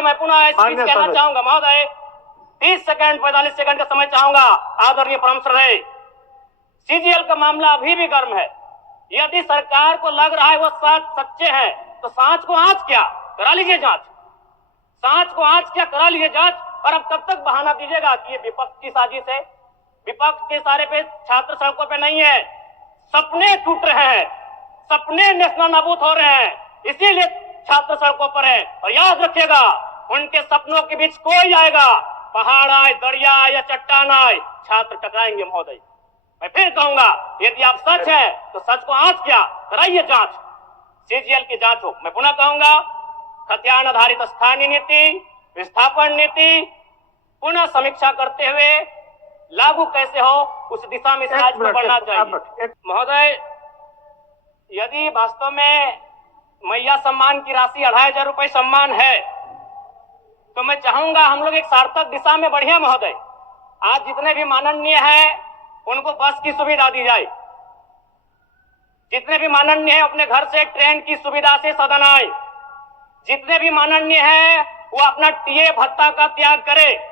महोदय मैं पुनः स्पीच कहना चाहूंगा महोदय, 30 सेकंड 45 सेकंड का समय चाहूंगा। आदरणीय परम श्रद्धेय, सीजीएल का मामला अभी भी गर्म है। यदि सरकार को लग रहा है वो सच्चे हैं तो सांच को आंच क्या करा लीजिए जांच, सांच को आंच क्या करा लीजिए जांच। और अब कब तक बहाना दीजिएगा कि ये विपक्ष की साजिश है? विपक्ष के सारे पे छात्र सड़कों पे नहीं है, सपने टूट रहे हैं, सपने नेशनल नाबूद हो रहे हैं, इसीलिए छात्र सड़कों पर है। और याद रखिएगा, उनके सपनों के बीच कोई आएगा, पहाड़ आए, दरिया आए या चट्टान आए, छात्र टकराएंगे महोदय। मैं फिर कहूंगा, यदि आप सच है तो सच को आंच क्या कराइए जांच, सीजीएल की जांच हो। मैं पुनः कहूंगा, खतियान आधारित स्थानीय नीति, विस्थापन नीति पुनः समीक्षा करते हुए लागू कैसे हो उस दिशा में राज्य को बढ़ना चाहिए। महोदय, यदि वास्तव में मैया सम्मान की राशि 2500 रुपए सम्मान है तो मैं चाहूंगा हम लोग एक सार्थक दिशा में बढ़िया महोदय। आज जितने भी माननीय हैं उनको बस की सुविधा दी जाए, जितने भी माननीय हैं अपने घर से ट्रेन की सुविधा से सदन आए, जितने भी माननीय हैं वो अपना टीए भत्ता का त्याग करे,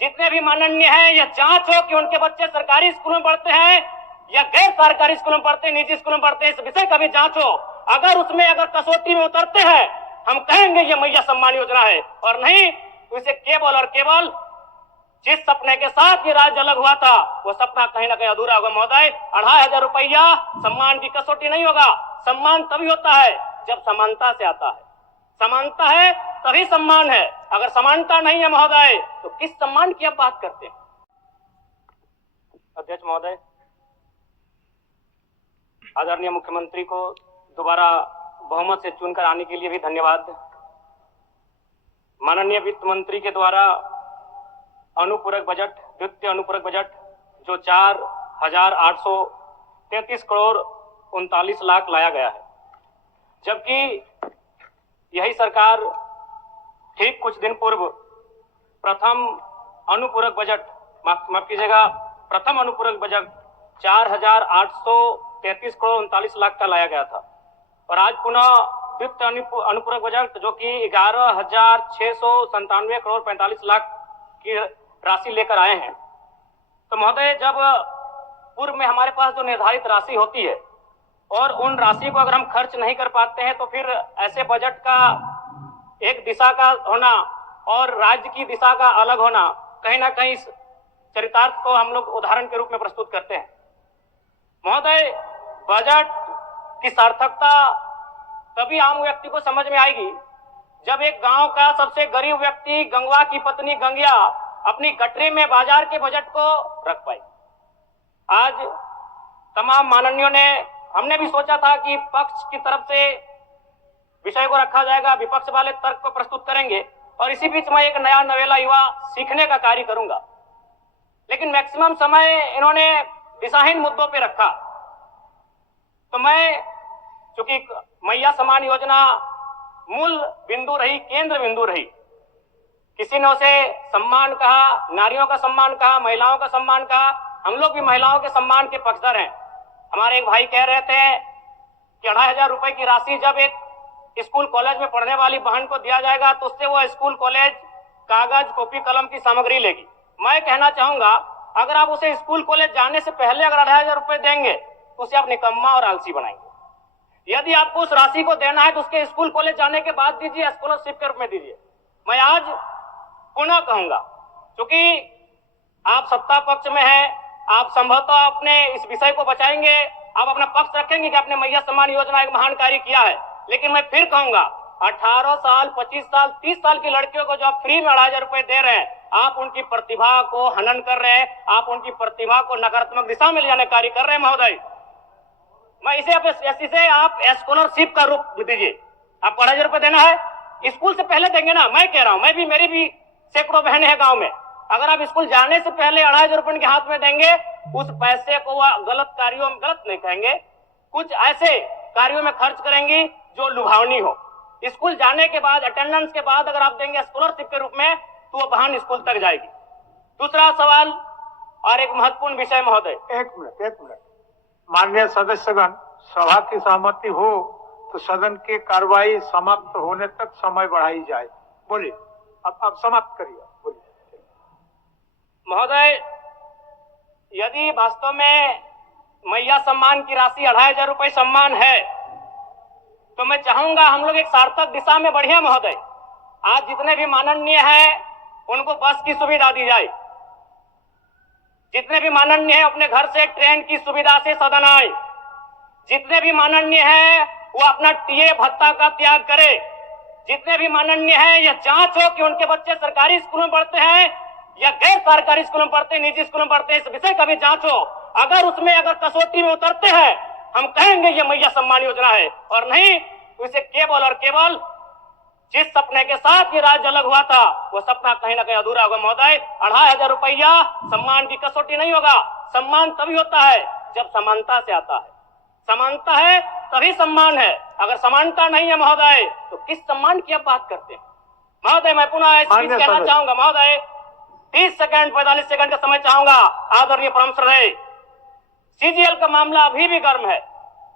जितने भी माननीय हैं यह जांच हो कि उनके बच्चे सरकारी स्कूलों में पढ़ते हैं या गैर सरकारी स्कूलों में पढ़ते हैं, निजी स्कूलों में पढ़ते हैं, इस विषय का भी जांच हो। अगर उसमें अगर कसौटी में उतरते हैं हम कहेंगे ये मैया सम्मान योजना है, और नहीं तो इसे केवल और केवल जिस सपने के साथ ये राज्य अलग हुआ था वो सपना कहीं ना कहीं अधूरा होगा महोदय। 2500 रुपया सम्मान की कसौटी नहीं होगा। सम्मान तभी होता है जब समानता से आता है, समानता है तभी सम्मान है। अगर समानता नहीं है महोदय तो किस सम्मान की आप बात करते हैं? अध्यक्ष महोदय, आदरणीय मुख्यमंत्री को दोबारा बहुमत से चुनकर आने के लिए भी धन्यवाद। माननीय वित्त मंत्री के द्वारा अनुपूरक बजट, द्वितीय अनुपूरक बजट जो 4,833 करोड़ 39 लाख लाया गया है, जबकि यही सरकार ठीक कुछ दिन पूर्व प्रथम अनुपूरक बजट, माफ कीजिएगा, प्रथम अनुपूरक बजट 4,833 करोड़ 39 लाख का लाया गया था। और आज पुनः द्वितीय अनुपूरक बजट जो कि 11,697 करोड़ 45 लाख की राशि लेकर आए हैं। तो महोदय, जब पूर्व में हमारे पास जो निर्धारित राशि होती है और उन राशि को अगर हम खर्च नहीं कर पाते हैं तो फिर ऐसे बजट का एक दिशा का होना और राज्य की दिशा का अलग होना, कहीं ना कहीं इस चरितार्थ को हम लोग उदाहरण के रूप में प्रस्तुत करते हैं। महोदय, बजट की सार्थकता तभी आम व्यक्ति को समझ में आएगी जब एक गांव का सबसे गरीब व्यक्ति, गंगवा की पत्नी गंगिया, अपनी गठरी में बाजार के बजट को रख पाई। आज तमाम माननीयों ने, हमने भी सोचा था कि पक्ष की तरफ से विषय को रखा जाएगा, विपक्ष वाले तर्क को प्रस्तुत करेंगे और इसी बीच मैं एक नया नवेला युवा सीखने का कार्य करूंगा। लेकिन मैक्सिमम समय इन्होंने दिशाहीन मुद्दों पे रखा। तो मैं, चूंकि मैया सम्मान योजना मूल बिंदु रही, केंद्र बिंदु रही, किसी ने उसे सम्मान कहा, नारियों का सम्मान कहा, महिलाओं का सम्मान कहा, हम लोग भी महिलाओं के सम्मान के पक्षधर हैं। हमारे एक भाई कह रहे थे कि 2500 रुपए की राशि जब एक स्कूल कॉलेज में पढ़ने वाली बहन को दिया जाएगा तो उससे वो स्कूल कॉलेज कागज कॉपी कलम की सामग्री लेगी। मैं कहना चाहूंगा, अगर आप उसे स्कूल कॉलेज जाने से पहले अगर 2500 रुपए देंगे तो उसे आप निकम्मा और आलसी बनाएंगे। यदि आपको उस राशि को देना है तो उसके स्कूल कॉलेज जाने के बाद दीजिए, स्कॉलरशिप के रूप में दीजिए। मैं आज पुनः कहूंगा, क्योंकि आप सत्ता पक्ष में हैं, आप संभवतः अपने इस विषय को बचाएंगे, आप अपना पक्ष रखेंगे कि आपने मैया सम्मान योजना एक महान कार्य किया है। लेकिन मैं फिर कहूंगा, 18 साल 25 साल 30 साल की लड़कियों को जो आप फ्री में 2500 रुपए दे रहे हैं, आप उनकी प्रतिभा को हनन कर रहे हैं, आप उनकी प्रतिभा को नकारात्मक दिशा में ले जाने कार्य कर रहे हैं महोदय। मैं इसे आप स्कॉलरशिप का रूप दीजिए। आपको 2500 रुपए देना है, स्कूल से पहले देंगे ना। मैं कह रहा हूं, मैं भी, मेरी भी सैकड़ों बहनें हैं गांव में, अगर आप स्कूल जाने से पहले 2500 रुपए उनके हाथ में देंगे, उस पैसे को वह गलत कार्यों में, गलत नहीं कहेंगे, कुछ ऐसे कार्यों में खर्च करेंगी जो लुभावनी हो। स्कूल जाने के बाद, अटेंडेंस के बाद अगर आप देंगे स्कॉलरशिप के रूप में तो वो बहन स्कूल तक जाएगी। दूसरा सवाल और एक महत्वपूर्ण विषय महोदय। एक मिनट माननीय सदस्यगण, सभा की सहमति हो तो सदन की कार्रवाई समाप्त होने तक समय बढ़ाई जाए। बोलिए। अब समाप्त करिए, बोलिए। महोदय, यदि वास्तव में मैया सम्मान की राशि 2500 रुपए सम्मान है, तो मैं चाहूंगा हम लोग एक सार्थक दिशा में बढ़िया महोदय। आज जितने भी माननीय हैं उनको बस की सुविधा दी जाए, जितने भी माननीय हैं अपने घर से ट्रेन की सुविधा से सदन आए, जितने भी माननीय हैं वो अपना टीए भत्ता का त्याग करे, जितने भी माननीय हैं यह जांच हो कि उनके बच्चे सरकारी स्कूलों में पढ़ते हैं या गैर सरकारी स्कूलों में पढ़ते हैं, निजी स्कूलों में पढ़ते हैं, इस विषय का भी जांच हो। अगर उसमें अगर कसौटी में उतरते हैं, हम कहेंगे ये मैया सम्मान योजना है, और नहीं तो इसे केवल और केवल जिस सपने के साथ ये राज्य अलग हुआ था वो सपना कहीं ना कहीं अधूरा होगा महोदय। 2500 रुपया सम्मान की कसौटी नहीं होगा। सम्मान तभी होता है जब समानता से आता है, समानता है तभी सम्मान है। अगर समानता नहीं है महोदय तो किस सम्मान की आप बात करते हैं महोदय? मैं पुनः इस चीज कहना चाहूंगा महोदय, 30 सेकंड 45 सेकंड का समय चाहूंगा। आदरणीय परम श्रद्धेय, सीजीएल का मामला अभी भी गर्म है।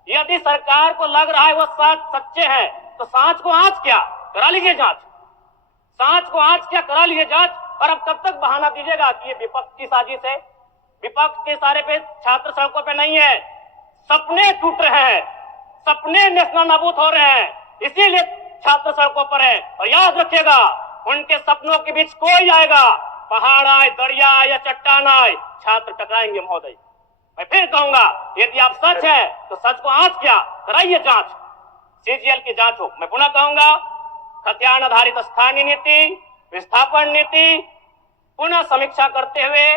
यदि सरकार को लग रहा है वो सच्चे हैं तो सांच को आंच क्या करा लीजिए जांच, सांच को आंच क्या करा लीजिए जांच। और अब कब तक बहाना दीजिएगा कि ये विपक्ष की साजिश है? विपक्ष के सारे पे छात्र सड़कों पे नहीं है, सपने टूट रहे हैं, सपने नेशनल नाबूद हो रहे हैं, इसीलिए छात्र सड़कों पर है। और याद रखिएगा, उनके सपनों के बीच कोई आएगा, पहाड़ आए, दरिया आए या चट्टान आए, छात्र टकराएंगे महोदय। मैं फिर कहूंगा, यदि आप सच है तो सच को आंच क्या कराइए जांच, सीजीएल की जांच हो। मैं पुनः कहूंगा, खतियान आधारित स्थानीय नीति, विस्थापन नीति पुनः समीक्षा करते हुए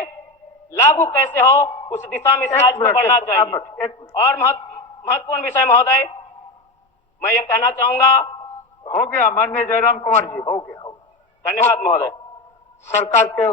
लागू कैसे हो उस दिशा में राज्य को बढ़ना चाहिए। और महत्वपूर्ण विषय महोदय, मैं ये कहना चाहूंगा, हो गया माननीय जयराम कुमार जी, हो गया। धन्यवाद महोदय। सरकार के